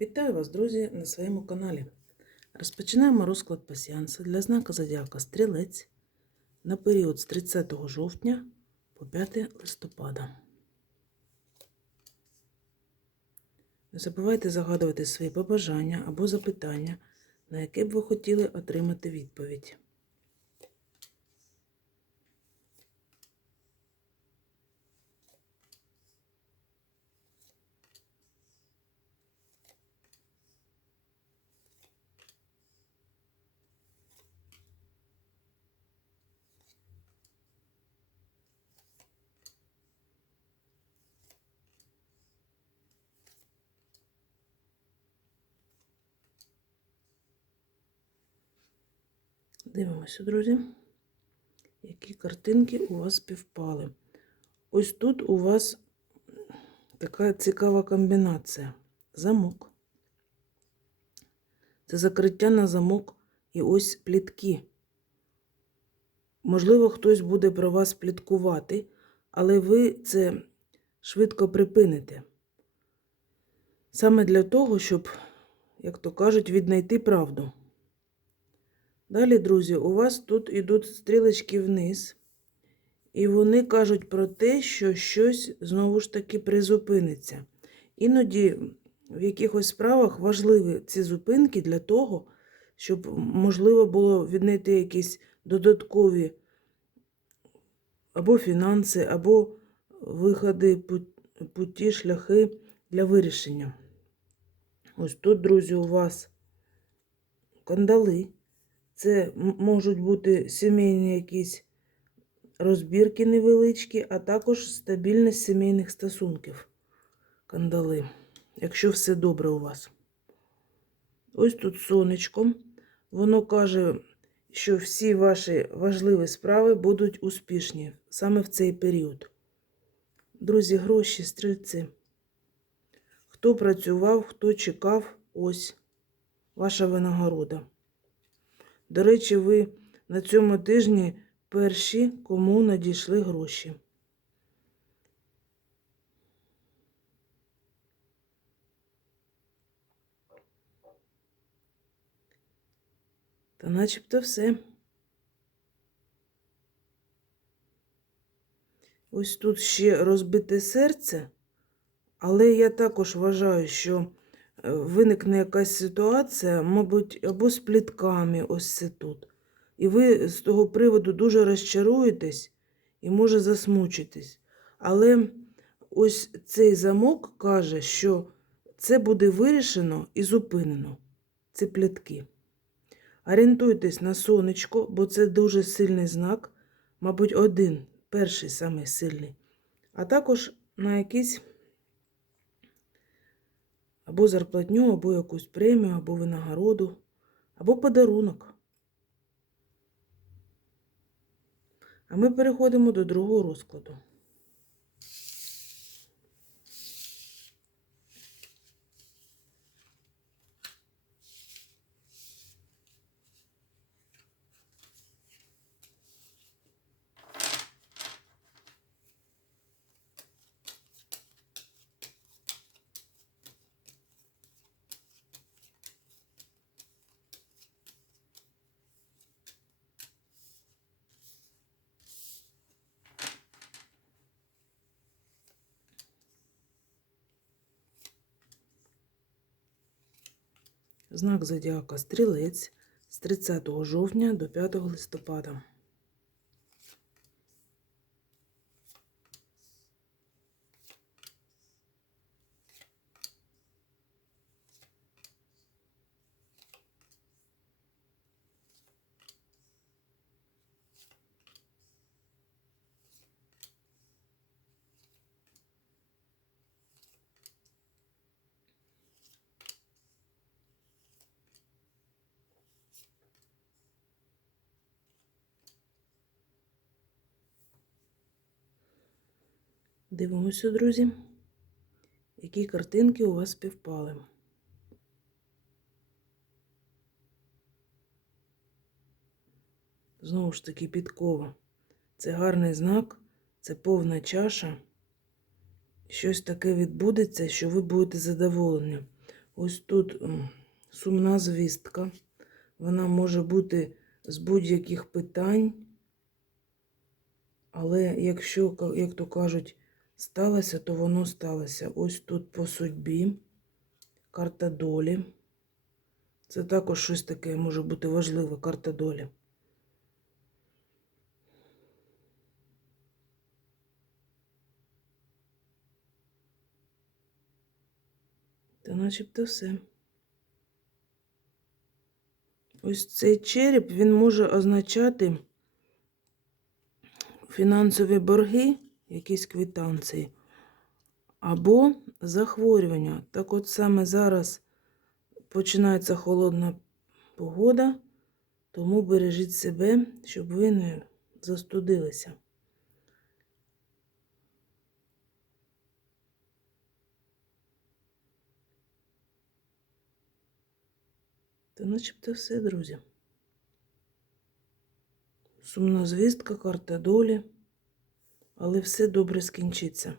Вітаю вас, друзі, на своєму каналі. Розпочинаємо розклад пасіанса для знака Зодіака Стрілець на період з 30 жовтня по 5 листопада. Не забувайте загадувати свої побажання або запитання, на яке б ви хотіли отримати відповідь. Дивимося, друзі, які картинки у вас співпали. Ось тут у вас така цікава комбінація. Замок. Це закриття на замок і ось плітки. Можливо, хтось буде про вас пліткувати, але ви це швидко припините. Саме для того, щоб, як то кажуть, віднайти правду. Далі, друзі, у вас тут ідуть стрілочки вниз, і вони кажуть про те, що щось знову ж таки призупиниться. Іноді в якихось справах важливі ці зупинки для того, щоб можливо було віднайти якісь додаткові або фінанси, або виходи, путі, шляхи для вирішення. Ось тут, друзі, у вас кандали. Це можуть бути сімейні якісь розбірки невеличкі, а також стабільність сімейних стосунків кандали, якщо все добре у вас. Ось тут сонечком. Воно каже, що всі ваші важливі справи будуть успішні саме в цей період. Друзі, гроші, стрільці. Хто працював, хто чекав, ось ваша винагорода. До речі, ви на цьому тижні перші, кому надійшли гроші. Та начебто все. Ось тут ще розбите серце, але я також вважаю, що виникне якась ситуація, мабуть, або з плітками, ось це тут. І ви з того приводу дуже розчаруєтесь і може засмучитесь. Але ось цей замок каже, що це буде вирішено і зупинено. Це плітки. Орієнтуйтесь на сонечко, бо це дуже сильний знак, мабуть, один, перший самий сильний. А також на якісь або зарплатню, або якусь премію, або винагороду, або подарунок. А ми переходимо до другого розкладу. Знак зодіака Стрілець з 30 жовтня до 5 листопада. Дивимося, друзі, які картинки у вас співпали. Знову ж таки, підкова. Це гарний знак, це повна чаша. Щось таке відбудеться, що ви будете задоволені. Ось тут сумна звістка. Вона може бути з будь-яких питань. Але якщо, як то кажуть, сталося, то воно сталося. Ось тут по судьбі, карта долі. Це також щось таке може бути важливе, карта долі. Та начебто все. Ось цей череп, він може означати фінансові борги, якісь квитанції, або захворювання. Так от саме зараз починається холодна погода, тому бережіть себе, щоб ви не застудилися. Та начебто все, друзі. Сумна звістка, карта долі, але все добре скінчиться.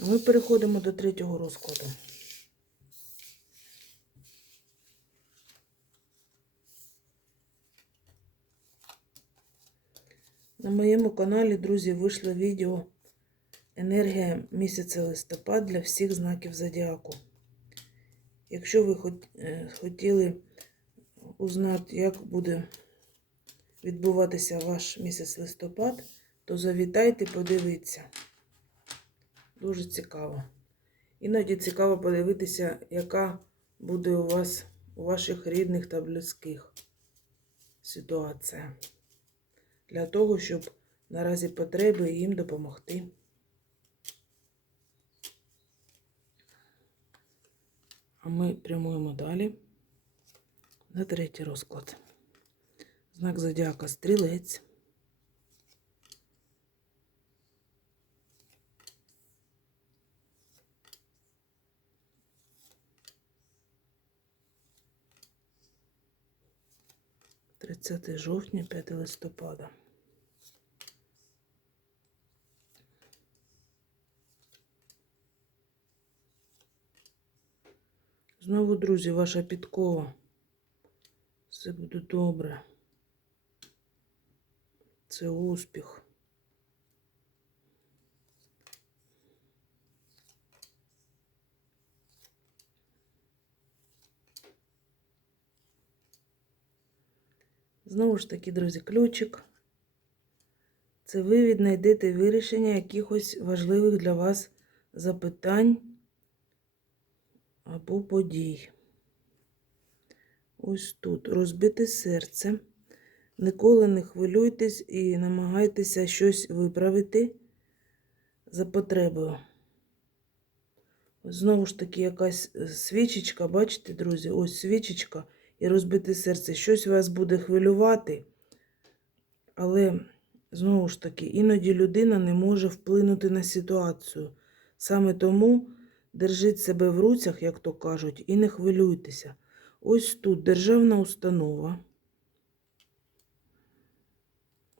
Ми переходимо до третього розкладу. На моєму каналі, друзі, вийшло відео Енергія місяця листопад для всіх знаків зодіаку. Якщо ви е, хотіли узнати, як буде відбуватися ваш місяць листопад, то завітайте, подивіться. Дуже цікаво. Іноді цікаво подивитися, яка буде у вас, у ваших рідних та близьких ситуація. Для того, щоб наразі потреби їм допомогти. А ми прямуємо далі на третій розклад. Знак зодіака стрілець. Тридцяте жовтня, 5 листопада. Знову, друзі, ваша підкова. Все буде добре. Це успіх. Знову ж таки, друзі, ключик. Це ви віднайдете вирішення якихось важливих для вас запитань або подій. Ось тут розбите серце. Ніколи не хвилюйтесь і намагайтеся щось виправити за потребою. Знову ж таки, якась е, свічечка, бачите, друзі, ось свічечка і розбите серце. Щось вас буде хвилювати, але знову ж таки, іноді людина не може вплинути на ситуацію. Саме тому держіть себе в руцях, як то кажуть, і не хвилюйтеся. Ось тут державна установа.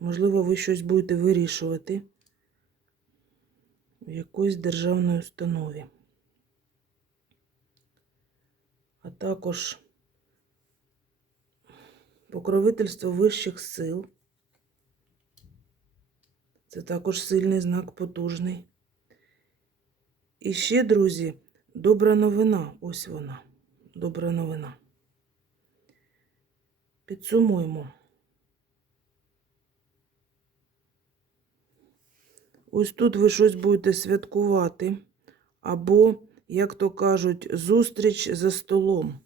Можливо, ви щось будете вирішувати в якоїсь державної установі. А також покровительство вищих сил. Це також сильний знак потужний. І ще, друзі, добра новина. Ось вона. Добра новина. Підсумуємо. Ось тут ви щось будете святкувати, або, як то кажуть, зустріч за столом.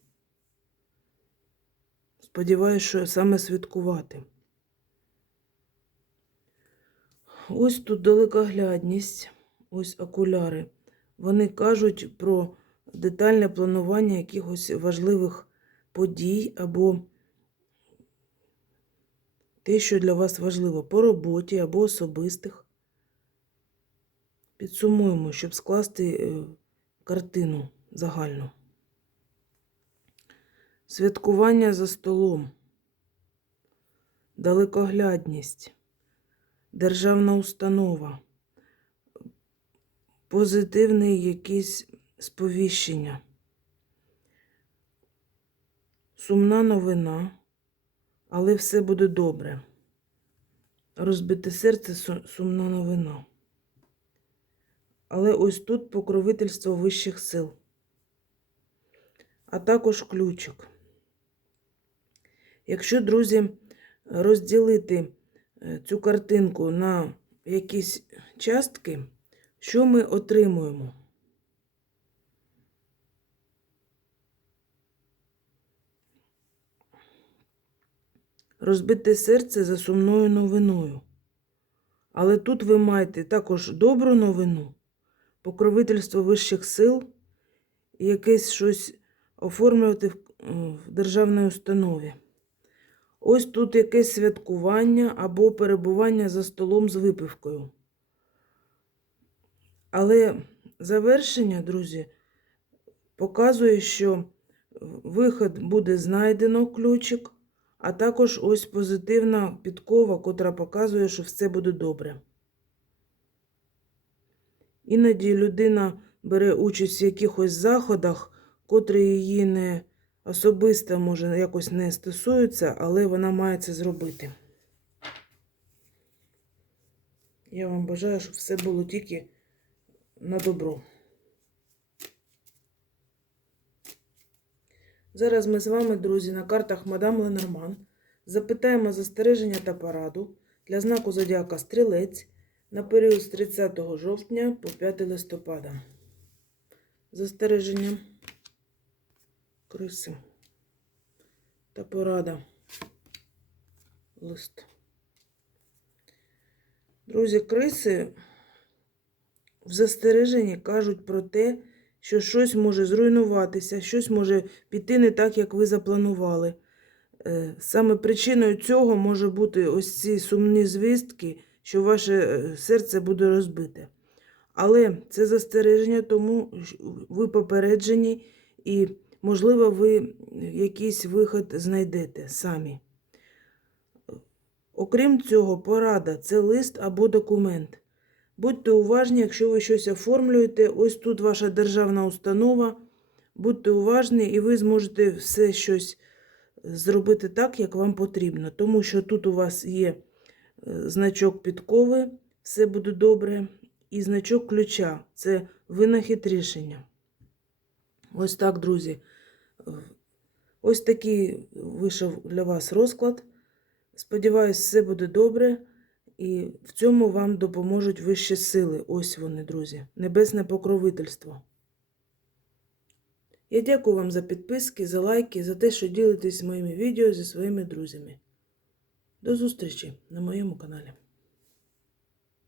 Сподіваюсь, що саме святкувати. Ось тут далекоглядність, ось окуляри. Вони кажуть про детальне планування якихось важливих подій або те, що для вас важливо по роботі або особистих. Підсумуємо, щоб скласти е, картину загальну. Святкування за столом, далекоглядність, державна установа, позитивне якесь сповіщення, сумна новина, але все буде добре. Розбите серце сумна новина. Але ось тут покровительство вищих сил, а також ключик. Якщо, друзі, розділити е, цю картинку на якісь частки, що ми отримуємо? Розбите серце за сумною новиною. Але тут ви маєте також добру новину, покровительство вищих сил і якесь щось оформлювати в, е, державній установі. Ось тут якесь святкування або перебування за столом з випивкою. Але завершення, друзі, показує, що вихід буде знайдено ключик, а також ось позитивна підкова, котра показує, що все буде добре. Іноді людина бере участь в якихось заходах, котрі її не особисто, може, якось не стосуються, але вона має це зробити. Я вам бажаю, щоб все було тільки на добро. Зараз ми з вами, друзі, на картах Мадам Ленорман запитаємо застереження та пораду для знаку Зодіака Стрілець на період з 30 жовтня по 5 листопада. Застереження криси та порада. Лист. Друзі, криси в застереженні кажуть про те, що щось може зруйнуватися, щось може піти не так, як ви запланували. Е, Саме причиною цього може бути ось ці сумні звістки, що ваше е, серце буде розбите. Але це застереження, тому ви попереджені і, можливо, ви якийсь вихід знайдете самі. Окрім цього, порада це лист або документ. Будьте уважні, якщо ви щось оформлюєте, ось тут ваша державна установа. Будьте уважні, і ви зможете все щось зробити так, як вам потрібно. Тому що тут у вас є е, значок підкови, все буде добре, і значок ключа це винахід рішення. Ось так, друзі. Е, Ось такий вийшов для вас розклад. Сподіваюсь, все буде добре. І в цьому вам допоможуть вищі сили. Ось вони, друзі. Небесне покровительство. Я дякую вам за підписки, за лайки, за те, що ділитесь моїми відео зі своїми друзями. До зустрічі на моєму каналі.